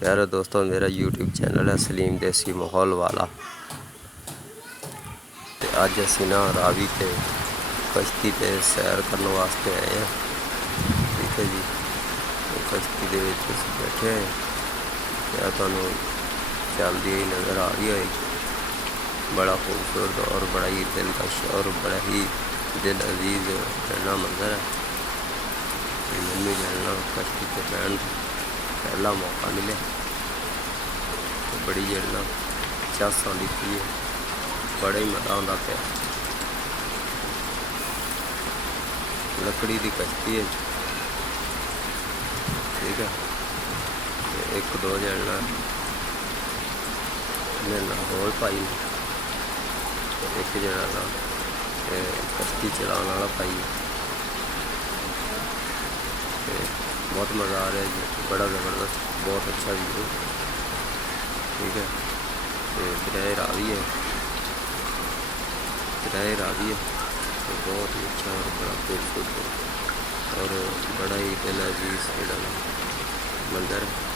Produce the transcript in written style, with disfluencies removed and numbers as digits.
प्यारे दोस्तों, मेरा यूट्यूब चैनल है सलीम देसी माहौल वाला। ते अज असी ना रावी ते कश्ती ते सैर करने वास्ते आए हैं। ठीक है जी, तो कश्ती दे विच असीं बैठे हैं। क्या तुहानूं चलदी हुई नज़र आ रही होएगी। बड़ा खूबसूरत और बड़ा ही दिलकश और बड़ा ही दिल अजीज ठंडा मंजर है। मैनूं जाना कश्ती ते बैठण पहला मौका मिले तो बड़ी जड़ना चस आती थी, बड़ा ही मज़ा आता पाया। लकड़ी की कश्ती है, ठीक है। एक दो जणा मेरे नाल होर भाई, एक जना ना कश्ती चलाने वाला भाई। बहुत मज़ा आ रहा है जी, बड़ा ज़बरदस्त, बहुत अच्छा व्यू, ठीक है। दरिया रावी है, दरिया रावी है, तो बहुत ही अच्छा और बड़ा खूबसूरत और बड़ा ही दिल अजीज मंजर है।